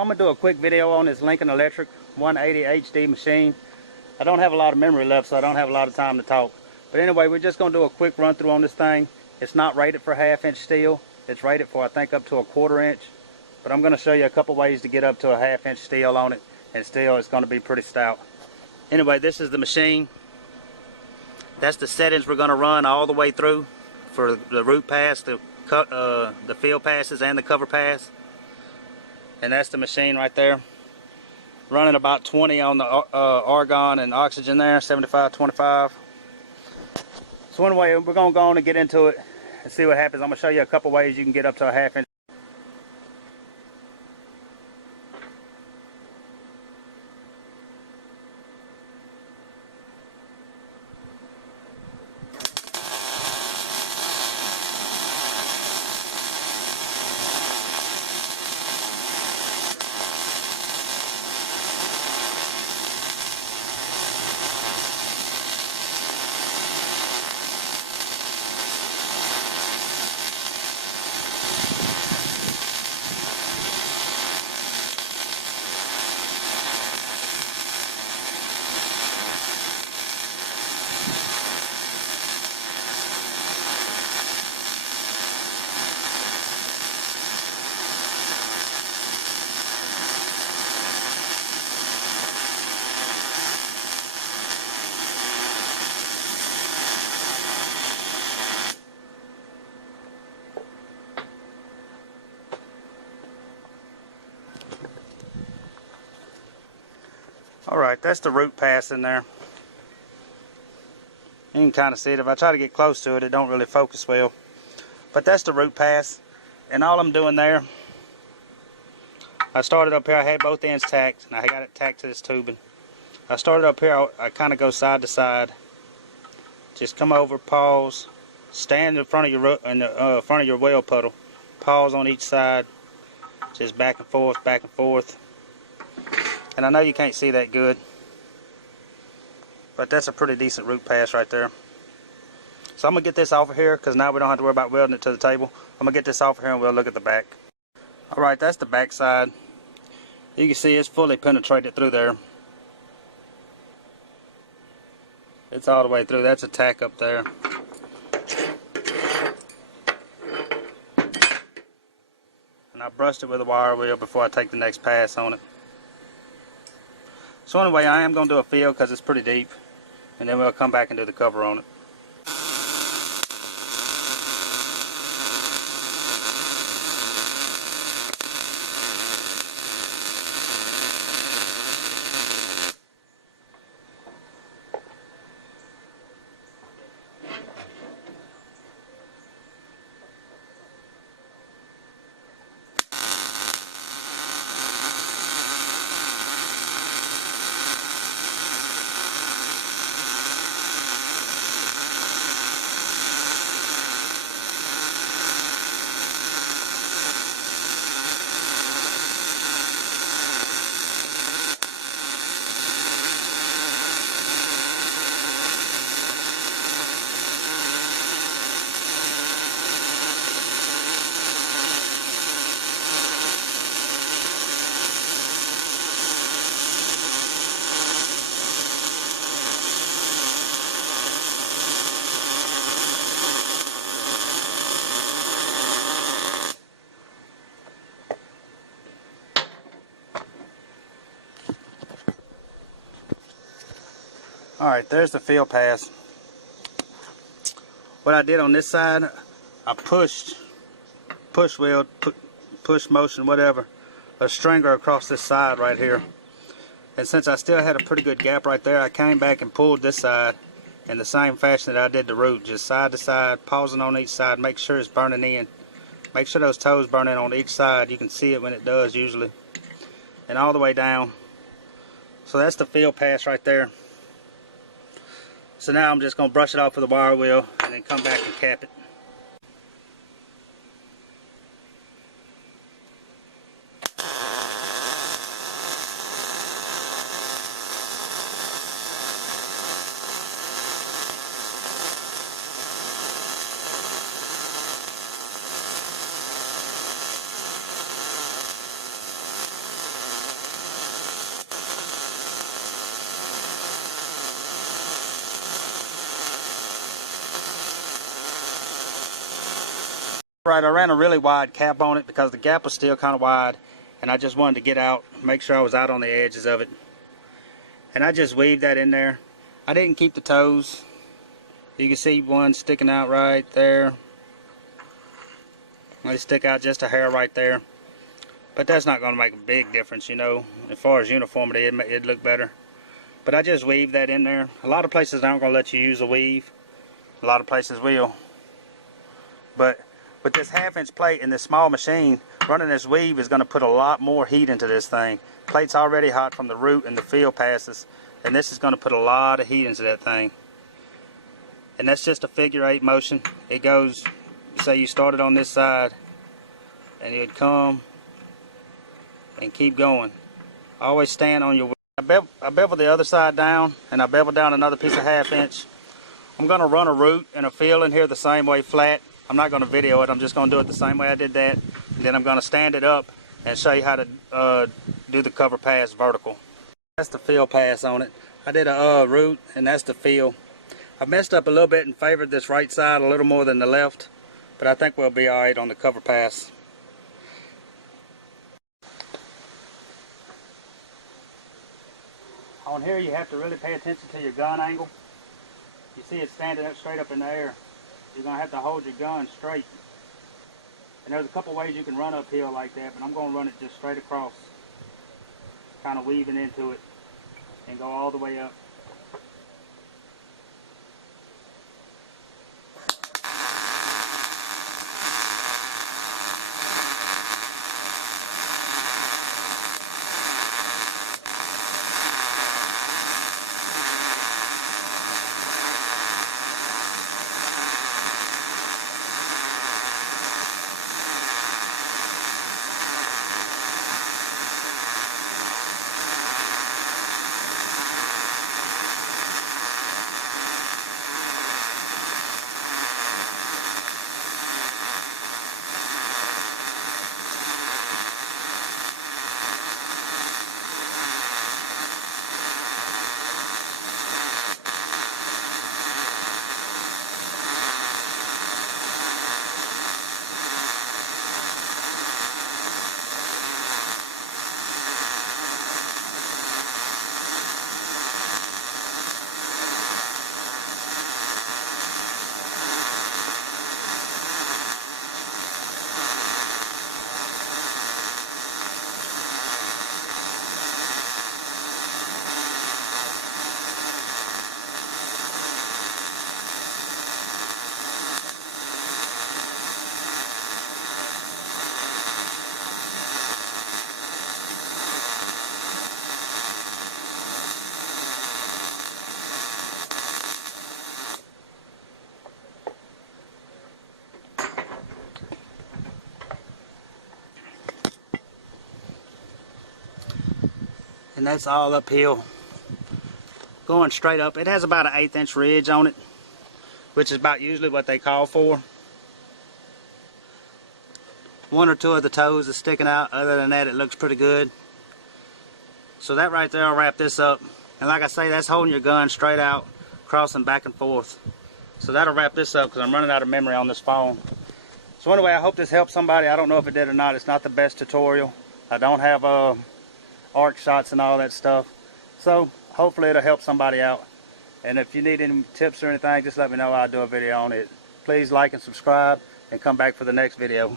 I'm going to do a quick video on this Lincoln Electric 180 HD machine. I don't have a lot of memory left, so I don't have a lot of time to talk. But anyway, we're just going to do a quick run through on this thing. It's not rated for 1/2 inch steel. It's rated for, I think, up to a 1/4 inch. But I'm going to show you a couple ways to get up to a 1/2 inch steel on it. And still, it's going to be pretty stout. Anyway, this is the machine. That's the settings we're going to run all the way through for the root pass, the field passes, and the cover pass. And that's the machine right there. Running about 20 on the argon and oxygen there, 75-25. So anyway, we're going to go on and get into it and see what happens. I'm going to show you a couple ways you can get up to a 1/2 inch. Alright, that's the root pass in there. You can kind of see it. If I try to get close to it, it don't really focus well. But that's the root pass. And all I'm doing there, I started up here, I had both ends tacked, and I got it tacked to this tubing. I started up here, I kind of go side to side. Just come over, pause, stand in front of your weld puddle. Pause on each side. Just back and forth, back and forth. And I know you can't see that good, but that's a pretty decent root pass right there. So I'm going to get this off of here, because now we don't have to worry about welding it to the table. I'm going to get this off of here and we'll look at the back. Alright, that's the back side. You can see it's fully penetrated through there. It's all the way through. That's a tack up there. And I brushed it with a wire wheel before I take the next pass on it. So anyway, I am going to do a fill because it's pretty deep, and then we'll come back and do the cover on it. Alright, there's the field pass. What I did on this side, I push weld, push motion, whatever, a stringer across this side right here. And since I still had a pretty good gap right there, I came back and pulled this side in the same fashion that I did the root, just side to side, pausing on each side, make sure it's burning in. Make sure those toes burn in on each side. You can see it when it does usually. And all the way down. So that's the field pass right there. So now I'm just going to brush it off with a wire wheel and then come back and cap it. right, I ran a really wide cap on it because the gap was still kind of wide, and I just wanted to get out, make sure I was out on the edges of it. And I just weaved that in there. I didn't keep the toes. You can see one sticking out right there. They stick out just a hair right there. But that's not going to make a big difference, you know. As far as uniformity, it'd look better. But I just weaved that in there. A lot of places aren't going to let you use a weave. A lot of places will. But with this 1/2-inch plate and this small machine, running this weave is going to put a lot more heat into this thing. Plate's already hot from the root and the field passes, and this is going to put a lot of heat into that thing. And that's just a figure 8 motion. It goes, say you started on this side, and you'd come and keep going. Always stand on your weave. I bevel the other side down, and I bevel down another piece of 1/2-inch. I'm going to run a root and a field in here the same way flat. I'm not going to video it, I'm just going to do it the same way I did that. And then I'm going to stand it up and show you how to do the cover pass vertical. That's the field pass on it. I did a root, and that's the field. I messed up a little bit and favored this right side a little more than the left, but I think we'll be alright on the cover pass. On here you have to really pay attention to your gun angle. You see it standing up straight up in the air. You're going to have to hold your gun straight. And there's a couple ways you can run uphill like that, but I'm going to run it just straight across. Kind of weaving into it and go all the way up. And that's all uphill, going straight up. It has about an 1/8-inch ridge on it, which is about usually what they call for. One or two of the toes are sticking out. Other than that, it looks pretty good. So that right there will wrap this up. And like I say, that's holding your gun straight out, crossing back and forth. So that'll wrap this up because I'm running out of memory on this phone. So anyway, I hope this helped somebody. I don't know if it did or not. It's not the best tutorial. I don't have arc shots and all that stuff. So hopefully it'll help somebody out. And if you need any tips or anything, just let me know. I'll do a video on it. Please like and subscribe and come back for the next video.